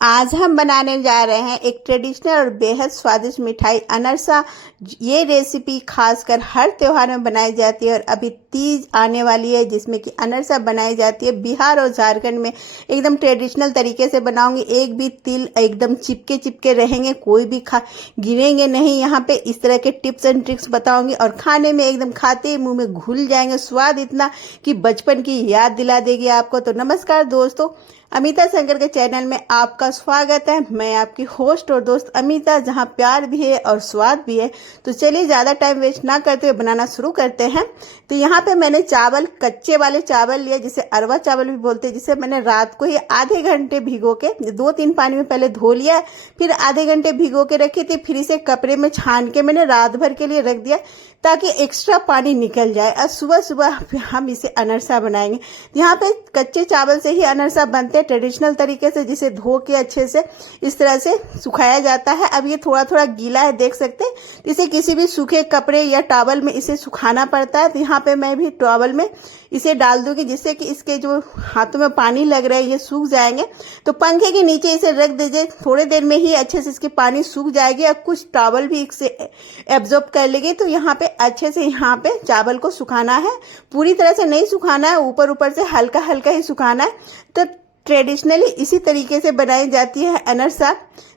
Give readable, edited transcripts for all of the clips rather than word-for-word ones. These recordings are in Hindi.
आज हम बनाने जा रहे हैं एक ट्रेडिशनल और बेहद स्वादिष्ट मिठाई अनरसा। ये रेसिपी खासकर हर त्योहार में बनाई जाती है और अभी तीज आने वाली है जिसमें कि अनरसा बनाई जाती है। बिहार और झारखंड में एकदम ट्रेडिशनल तरीके से बनाऊंगी। एक भी तिल एकदम चिपके चिपके रहेंगे, कोई भी गिरेंगे नहीं। यहाँ पे इस तरह के टिप्स एंड ट्रिक्स बताऊंगी और खाने में एकदम खाते ही मुंह में घुल जाएंगे। स्वाद इतना कि बचपन की याद दिला देगी आपको। तो नमस्कार दोस्तों, अमिता शंकर के चैनल में आपका स्वागत है। मैं आपकी होस्ट और दोस्त अमिता, जहां प्यार भी है और स्वाद भी है। तो चलिए ज़्यादा टाइम वेस्ट ना करते हुए बनाना शुरू करते हैं। तो यहाँ पे मैंने चावल, कच्चे वाले चावल लिए, जिसे अरवा चावल भी बोलते हैं, जिसे मैंने रात को ही आधे घंटे भिगो के 2-3 पानी में पहले धो लिया, फिर आधे घंटे भिगो के रखी थी। फिर इसे कपड़े में छान के मैंने रात भर के लिए रख दिया ताकि एक्स्ट्रा पानी निकल जाए। और सुबह सुबह हम इसे अनरसा बनाएंगे। यहाँ पे कच्चे चावल से ही अनरसा बनते हैं ट्रेडिशनल तरीके से, जिसे धो के अच्छे से इस तरह से सुखाया जाता है। अब ये थोड़ा थोड़ा गीला है, देख सकते हैं। इसे किसी भी सूखे कपड़े या टॉवल में इसे सुखाना पड़ता है। तो यहाँ पे मैं भी टॉवल में इसे डाल दूंगी, जिससे कि इसके जो हाथों में पानी लग रहा है ये सूख जाएंगे। तो पंखे के नीचे इसे रख दीजिए, थोड़ी देर में ही अच्छे से इसकी पानी सूख जाएगी और कुछ टॉवल भी इसे एब्जॉर्ब कर लेगी। तो यहाँ पे अच्छे से यहाँ पे चावल को सुखाना है, पूरी तरह से नहीं सुखाना है, ऊपर ऊपर से हल्का हल्का ही सुखाना है। तो ट्रेडिशनली इसी तरीके से बनाई जाती है अनरसा,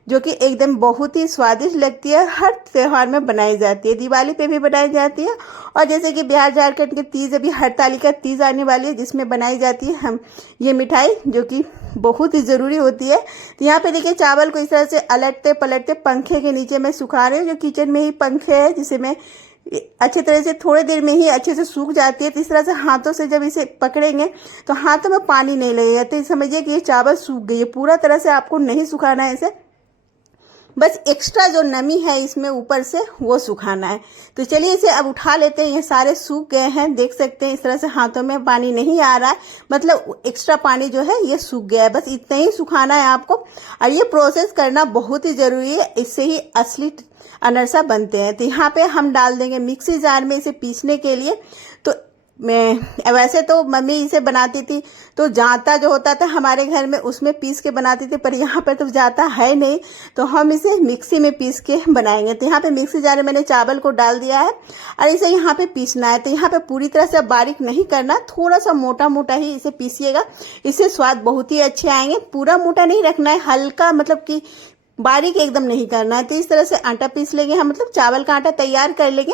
जो कि एकदम बहुत ही स्वादिष्ट लगती है। हर त्योहार में बनाई जाती है, दिवाली पे भी बनाई जाती है। और जैसे कि बिहार झारखंड के तीज, अभी हरतालिका तीज आने वाली है, जिसमें बनाई जाती है हम ये मिठाई, जो कि बहुत ही ज़रूरी होती है। तो यहाँ पे देखिए चावल को इस तरह से अलटते पलटते पंखे के नीचे मैं सुखा रही हूँ। जो किचन में ही पंखे है, जिसे मैं अच्छी तरह से थोड़ी देर में ही अच्छे से सूख जाती है। तो इस तरह से हाथों से जब इसे पकड़ेंगे तो हाथों में पानी नहीं लगेगा। तो समझिए कि ये चावल सूख गई है। पूरा तरह से आपको नहीं सुखाना है इसे, बस एक्स्ट्रा जो नमी है इसमें ऊपर से वो सुखाना है। तो चलिए इसे अब उठा लेते हैं। ये सारे सूख गए हैं, देख सकते हैं। इस तरह से हाथों में पानी नहीं आ रहा है, मतलब एक्स्ट्रा पानी जो है ये सूख गया है। बस इतना ही सुखाना है आपको। और ये प्रोसेस करना बहुत ही जरूरी है, इससे ही असली अनरसा बनते हैं। तो यहाँ पे हम डाल देंगे मिक्सी जार में इसे पीसने के लिए। तो मैं वैसे तो मम्मी इसे बनाती थी, तो जाता जो होता था हमारे घर में उसमें पीस के बनाती थी, पर यहाँ पर तो जाता है नहीं, तो हम इसे मिक्सी में पीस के बनाएंगे। तो यहाँ पे मिक्सी जार में मैंने चावल को डाल दिया है और इसे यहाँ पे पीसना है। तो यहाँ पे पूरी तरह से बारीक नहीं करना, थोड़ा सा मोटा मोटा ही इसे पीसिएगा, इससे स्वाद बहुत ही अच्छे आएंगे। पूरा मोटा नहीं रखना है, हल्का, मतलब कि बारीक एकदम नहीं करना है। तो इस तरह से आटा पीस लेंगे हम, मतलब चावल का आटा तैयार कर लेंगे।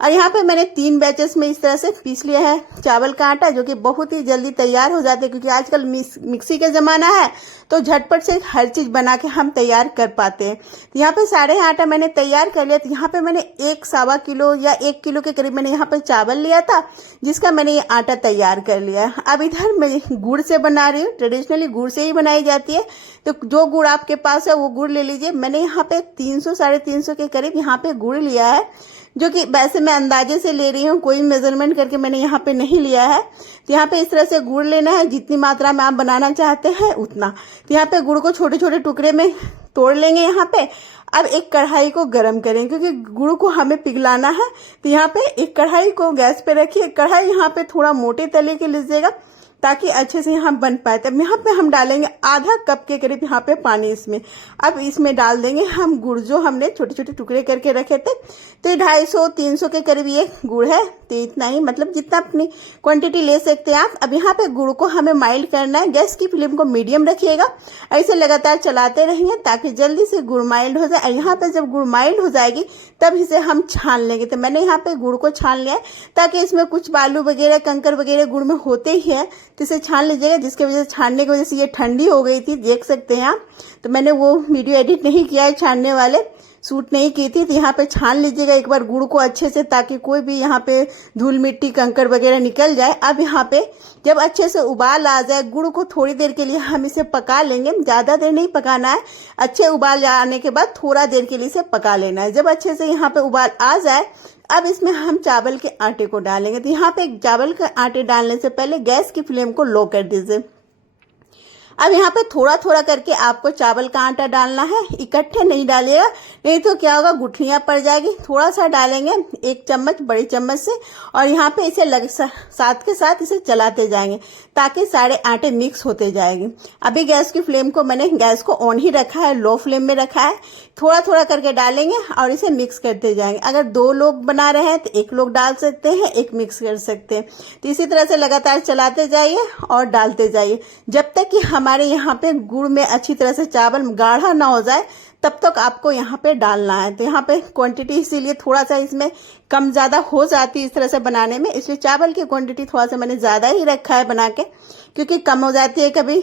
और यहाँ पे मैंने 3 बैचेस में इस तरह से पीस लिया है चावल का आटा, जो कि बहुत ही जल्दी तैयार हो जाते हैं, क्योंकि आजकल मिक्सी का जमाना है, तो झटपट से हर चीज बना के हम तैयार कर पाते हैं। तो यहाँ पे सारे आटा मैंने तैयार कर लिया। तो यहाँ पे मैंने 1-1.25 किलो या 1 किलो के करीब मैंने यहाँ पे चावल लिया था, जिसका मैंने ये आटा तैयार कर लिया। अब इधर मैं गुड़ से बना रही हूँ, ट्रेडिशनली गुड़ से ही बनाई जाती है। तो जो गुड़ आपके पास है वो गुड़ ले लीजिए। मैंने यहाँ पे 300-350 के करीब यहाँ पे गुड़ लिया है, जो कि वैसे मैं अंदाजे से ले रही हूँ, कोई मेजरमेंट करके मैंने यहाँ पे नहीं लिया है। तो यहाँ पे इस तरह से गुड़ लेना है, जितनी मात्रा में आप बनाना चाहते हैं उतना। तो यहाँ पे गुड़ को छोटे छोटे टुकड़े में तोड़ लेंगे यहाँ पे। अब एक कढ़ाई को गर्म करें, क्योंकि गुड़ को हमें पिघलाना है। तो यहाँ पे एक कढ़ाई को गैस पे रखिए। कढ़ाई यहाँ पे थोड़ा मोटे तले के लीजिएगा, ताकि अच्छे से यहाँ बन पाए। तब यहाँ पे हम डालेंगे आधा कप के करीब यहाँ पे पानी इसमें। अब इसमें डाल देंगे हम गुड़, जो हमने छोटे छोटे टुकड़े करके रखे थे। तो 250-300 के करीब ये गुड़ है। तो इतना ही, मतलब जितना अपनी क्वांटिटी ले सकते हैं आप। अब यहाँ पे गुड़ को हमें माइल्ड करना है। गैस की फ्लेम को मीडियम रखिएगा, ऐसे लगातार चलाते रहेंगे ताकि जल्दी से गुड़ माइल्ड हो जाए। और यहाँ पे जब गुड़ माइल्ड हो जाएगी तब इसे हम छान लेंगे। तो मैंने यहाँ पे गुड़ को छान लिया है, ताकि इसमें कुछ बालू वगैरह, कंकर वगैरह गुड़ में होते ही है, तो इसे छान लीजिएगा। जिसके वजह से, छानने की वजह से ये ठंडी हो गई थी, देख सकते हैं आप। तो मैंने वो वीडियो एडिट नहीं किया है, छानने वाले शूट नहीं की थी। तो यहाँ पे छान लीजिएगा एक बार गुड़ को अच्छे से, ताकि कोई भी यहाँ पे धूल मिट्टी कंकर वगैरह निकल जाए। अब यहाँ पे जब अच्छे से उबाल आ जाए, गुड़ को थोड़ी देर के लिए हम इसे पका लेंगे। ज्यादा देर नहीं पकाना है, अच्छे उबाल आने के बाद थोड़ा देर के लिए इसे पका लेना है। जब अच्छे से यहाँ पे उबाल आ जाए, अब इसमें हम चावल के आटे को डालेंगे। तो यहाँ पे चावल के आटे डालने से पहले गैस की फ्लेम को लो कर दीजिए। अब यहाँ पे थोड़ा थोड़ा करके आपको चावल का आटा डालना है, इकट्ठे नहीं डालिएगा, नहीं तो क्या होगा गुठलियां पड़ जाएगी। थोड़ा सा डालेंगे, 1 चम्मच बड़ी चम्मच से, और यहाँ पे इसे साथ के साथ इसे चलाते जाएंगे ताकि सारे आटे मिक्स होते जाएंगे। अभी गैस की फ्लेम को मैंने गैस को ऑन ही रखा है, लो फ्लेम में रखा है। थोड़ा थोड़ा करके डालेंगे और इसे मिक्स करते जाएंगे। अगर 2 लोग बना रहे हैं तो 1 लोग डाल सकते हैं, 1 मिक्स कर सकते हैं। तो इसी तरह से लगातार चलाते जाइए और डालते जाइए जब तक कि हमारे यहाँ पे गुड़ में अच्छी तरह से चावल गाढ़ा ना हो जाए, तब तक आपको यहाँ पे डालना है। तो यहाँ पे क्वांटिटी इसीलिए थोड़ा सा इसमें कम ज्यादा हो जाती है इस तरह से बनाने में, इसलिए चावल की क्वांटिटी थोड़ा सा मैंने ज्यादा ही रखा है बना के, क्योंकि कम हो जाती है, कभी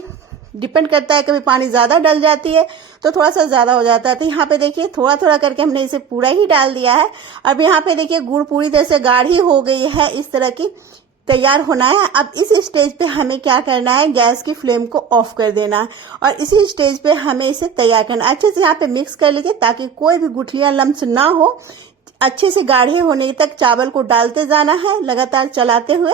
डिपेंड करता है, कभी पानी ज्यादा डल जाती है तो थोड़ा सा ज्यादा हो जाता है। तो यहाँ पे देखिए थोड़ा थोड़ा करके हमने इसे पूरा ही डाल दिया है। अब यहाँ पे देखिए गुड़ पूरी तरह से गाढ़ी हो गई है, इस तरह की तैयार होना है। अब इस स्टेज पे हमें क्या करना है, गैस की फ्लेम को ऑफ कर देना है और इसी स्टेज पे हमें इसे तैयार करना है। अच्छे से यहाँ पे मिक्स कर लीजिए ताकि कोई भी गुठलियां लम्स ना हो। अच्छे से गाढ़े होने तक चावल को डालते जाना है लगातार चलाते हुए,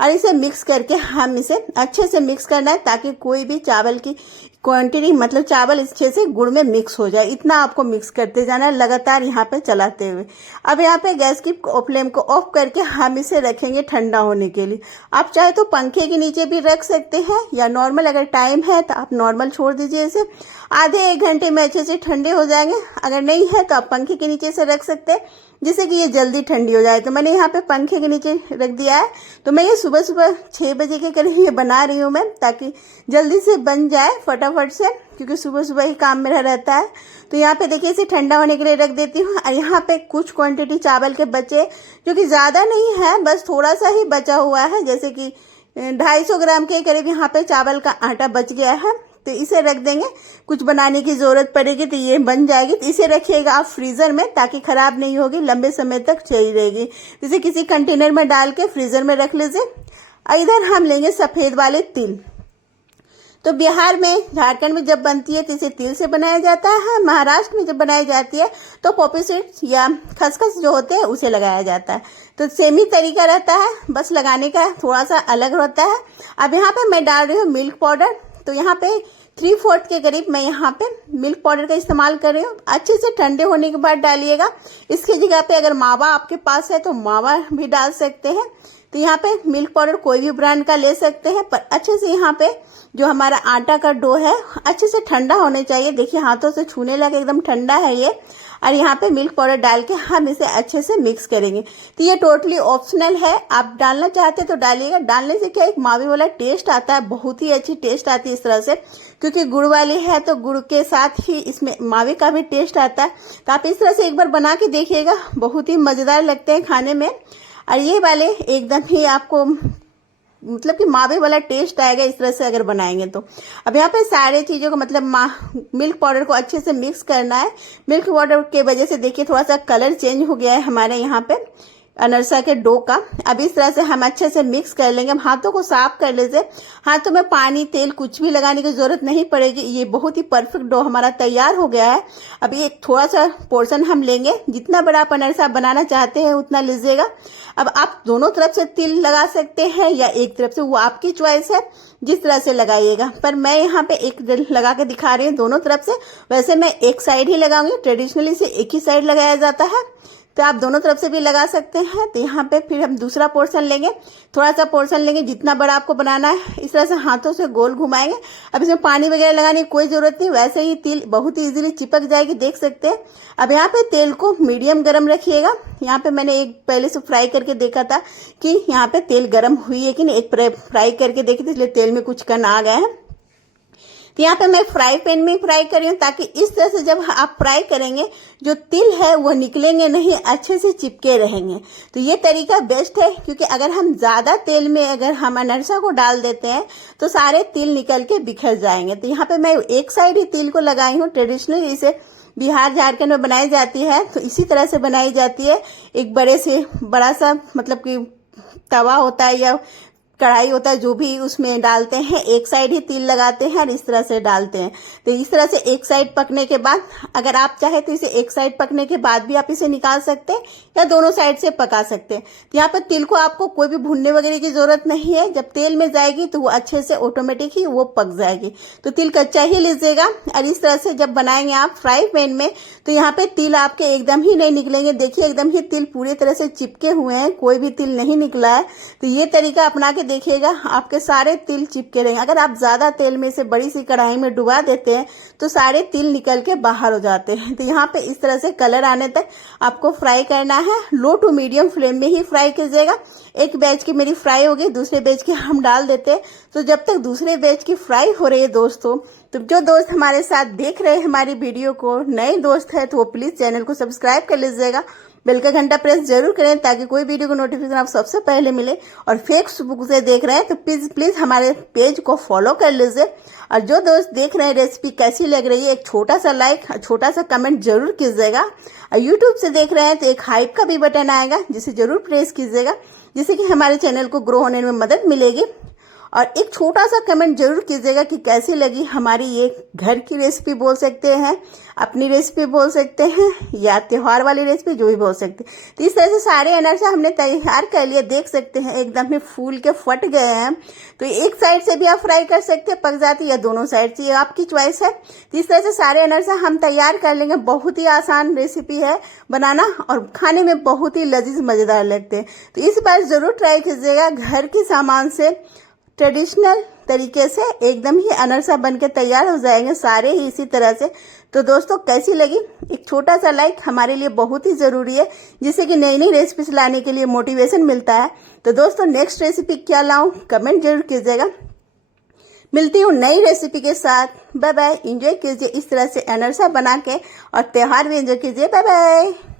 और इसे मिक्स करके हम इसे अच्छे से मिक्स करना है ताकि कोई भी चावल की क्वांटिटी, मतलब चावल अच्छे से गुड़ में मिक्स हो जाए, इतना आपको मिक्स करते जाना है लगातार यहाँ पे चलाते हुए। अब यहाँ पे गैस की फ्लेम को ऑफ करके हम इसे रखेंगे ठंडा होने के लिए। आप चाहे तो पंखे के नीचे भी रख सकते हैं, या नॉर्मल अगर टाइम है तो आप नॉर्मल छोड़ दीजिए इसे। आधे 1 घंटे में अच्छे से ठंडे हो जाएंगे। अगर नहीं है तो आप पंखे के नीचे से रख सकते हैं जिससे कि ये जल्दी ठंडी हो जाए। तो मैंने यहाँ पे पंखे के नीचे रख दिया है। तो मैं ये सुबह सुबह 6 बजे के करीब ये बना रही हूँ मैं, ताकि जल्दी से बन जाए फटाफट से, क्योंकि सुबह सुबह ही काम मेरा रहता है। तो यहाँ पे देखिए इसे ठंडा होने के लिए रख देती हूँ। और यहाँ पे कुछ क्वांटिटी चावल के बचे, जो कि ज्यादा नहीं है, बस थोड़ा सा ही बचा हुआ है, जैसे कि 250 ग्राम के करीब यहाँ पे चावल का आटा बच गया है। तो इसे रख देंगे, कुछ बनाने की जरूरत पड़ेगी तो ये बन जाएगी। तो इसे रखिएगा आप फ्रीजर में ताकि खराब नहीं होगी, लंबे समय तक चली रहेगी। इसे किसी कंटेनर में डाल के फ्रीजर में रख लीजिए। इधर हम लेंगे सफेद वाले तिल। तो बिहार में, झारखंड में जब बनती है तो इसे तिल से बनाया जाता है। महाराष्ट्र में जब बनाई जाती है तो पॉपी सीड्स या खसखस जो होते हैं उसे लगाया जाता है। तो सेम ही तरीका रहता है, बस लगाने का थोड़ा सा अलग होता है। अब यहाँ पे मैं डाल रही हूँ मिल्क पाउडर। तो यहाँ पे 3/4 के करीब मैं यहाँ पे मिल्क पाउडर का इस्तेमाल कर रही हूँ। अच्छे से ठंडे होने के बाद डालिएगा। इसकी जगह पे अगर मावा आपके पास है तो मावा भी डाल सकते हैं। तो यहाँ पे मिल्क पाउडर कोई भी ब्रांड का ले सकते हैं, पर अच्छे से यहाँ पे जो हमारा आटा का डो है अच्छे से ठंडा होने चाहिए। देखिए हाथों से छूने लगे एकदम ठंडा है ये। और यहाँ पे मिल्क पाउडर डाल के हम इसे अच्छे से मिक्स करेंगे। तो ये टोटली ऑप्शनल है, आप डालना चाहते तो डालिएगा। डालने से क्या एक मावे वाला टेस्ट आता है, बहुत ही अच्छी टेस्ट आती है इस तरह से, क्योंकि गुड़ वाली है तो गुड़ के साथ ही इसमें मावे का भी टेस्ट आता है। तो आप इस तरह से एक बार बना के देखिएगा, बहुत ही मजेदार लगते हैं खाने में। और ये वाले एकदम ही आपको मतलब कि मावे वाला टेस्ट आएगा इस तरह से अगर बनाएंगे तो। अब यहाँ पे सारे चीजों को मतलब मिल्क पाउडर को अच्छे से मिक्स करना है। मिल्क पाउडर के वजह से देखिए थोड़ा सा कलर चेंज हो गया है हमारे यहाँ पे अनरसा के डो का। अब इस तरह से हम अच्छे से मिक्स कर लेंगे। हम हाथों को साफ कर लीजिए, हाथों में पानी तेल कुछ भी लगाने की जरूरत नहीं पड़ेगी। ये बहुत ही परफेक्ट डो हमारा तैयार हो गया है। अब ये थोड़ा सा पोर्शन हम लेंगे, जितना बड़ा आप अनरसा बनाना चाहते हैं उतना लीजिएगा। अब आप दोनों तरफ से तिल लगा सकते हैं या एक तरफ से, वो आपकी चॉइस है, जिस तरह से लगाइएगा। पर मैं यहाँ पे एक लगा के दिखा रही हूँ दोनों तरफ से। वैसे मैं एक साइड ही लगाऊंगी, ट्रेडिशनली से एक ही साइड लगाया जाता है, तो आप दोनों तरफ से भी लगा सकते हैं। तो यहाँ पे फिर हम दूसरा पोर्शन लेंगे, थोड़ा सा पोर्शन लेंगे, जितना बड़ा आपको बनाना है। इस तरह से हाथों से गोल घुमाएंगे। अब इसमें पानी वगैरह लगाने की कोई जरूरत नहीं, वैसे ही तिल बहुत ही इजीली चिपक जाएगी, देख सकते हैं। अब यहाँ पे तेल को मीडियम गरम रखिएगा। यहाँ पे मैंने एक पहले से फ्राई करके देखा था कि यहाँ पे तेल गरम हुई है कि नहीं, एक फ्राई करके देखी थी, इसलिए तेल में कुछ कण आ गए हैं। तो यहाँ पे मैं फ्राई पैन में फ्राई कर रही हूँ, ताकि इस तरह से जब आप फ्राई करेंगे जो तिल है वो निकलेंगे नहीं, अच्छे से चिपके रहेंगे। तो ये तरीका बेस्ट है, क्योंकि अगर हम ज्यादा तेल में अगर हम अनरसा को डाल देते हैं तो सारे तिल निकल के बिखर जाएंगे। तो यहाँ पे मैं एक साइड ही तिल को लगाई हूँ। ट्रेडिशनली इसे बिहार झारखंड में बनाई जाती है, तो इसी तरह से बनाई जाती है। एक बड़ा सा मतलब कि तवा होता है या कढ़ाई होता है जो भी उसमें डालते हैं, एक साइड ही तिल लगाते हैं और इस तरह से डालते हैं। तो इस तरह से एक साइड पकने के बाद, अगर आप चाहे तो इसे एक साइड पकने के बाद भी आप इसे निकाल सकते हैं या दोनों साइड से पका सकते हैं। तो यहाँ पर तिल को आपको कोई भी भूनने वगैरह की जरूरत नहीं है, जब तेल में जाएगी तो वो अच्छे से ऑटोमेटिक ही वो पक जाएगी। तो तिल कच्चा ही लीजिएगा और इस तरह से जब बनाएंगे आप फ्राई पैन में तो यहाँ पे तिल आपके एकदम ही नहीं निकलेंगे। देखिए एकदम ही तिल पूरी तरह से चिपके हुए हैं, कोई भी तिल नहीं निकला है। तो ये तरीका अपना के देखिएगा, आपके सारे तिल चिपके रहेंगे। अगर आप ज्यादा तेल में से बड़ी सी कढ़ाई में डुबा देते हैं तो सारे तिल निकल के बाहर हो जाते हैं। तो यहाँ पे इस तरह से कलर आने तक आपको फ्राई करना है। लो टू मीडियम फ्लेम में ही फ्राई कीजिएगा। एक बैच की मेरी फ्राई होगी, दूसरे बैच की हम डाल देते हैं। तो जब तक दूसरे बैच की फ्राई हो रही है दोस्तों, तो जो दोस्त हमारे साथ देख रहे हैं हमारी वीडियो को, नए दोस्त है तो वो प्लीज चैनल को सब्सक्राइब कर लीजिएगा, बेल का घंटा प्रेस जरूर करें ताकि कोई वीडियो को नोटिफिकेशन आप सबसे पहले मिले। और फेसबुक से देख रहे हैं तो प्लीज हमारे पेज को फॉलो कर लीजिए। और जो दोस्त देख रहे हैं रेसिपी कैसी लग रही है, एक छोटा सा लाइक, छोटा सा कमेंट जरूर कीजिएगा। और यूट्यूब से देख रहे हैं तो एक हाइप का भी बटन आएगा जिसे जरूर प्रेस कीजिएगा, जिससे कि हमारे चैनल को ग्रो होने में मदद मिलेगी। और एक छोटा सा कमेंट जरूर कीजिएगा कि कैसी लगी हमारी ये घर की रेसिपी, बोल सकते हैं अपनी रेसिपी बोल सकते हैं या त्योहार वाली रेसिपी, जो भी बोल सकते हैं। तो इस तरह से सारे अनारसा हमने तैयार कर लिए, देख सकते हैं एकदम ही फूल के फट गए हैं। तो एक साइड से भी आप फ्राई कर सकते हैं, पक जाती है, या दोनों साइड से, ये आपकी चॉइस है। तो इस तरह से सारे अनारसा हम तैयार कर लेंगे। बहुत ही आसान रेसिपी है बनाना और खाने में बहुत ही लजीज मजेदार लगते हैं। तो इस बार जरूर ट्राई कीजिएगा। घर के सामान से ट्रेडिशनल तरीके से एकदम ही अनरसा बन के तैयार हो जाएंगे सारे ही इसी तरह से। तो दोस्तों कैसी लगी, एक छोटा सा लाइक हमारे लिए बहुत ही जरूरी है, जिससे कि नई नई रेसिपीज लाने के लिए मोटिवेशन मिलता है। तो दोस्तों नेक्स्ट रेसिपी क्या लाऊं कमेंट जरूर कीजिएगा। मिलती हूँ नई रेसिपी के साथ। Bye bye. एंजॉय कीजिए इस तरह से अनरसा बना के और त्योहार भी एंजॉय कीजिए। Bye bye.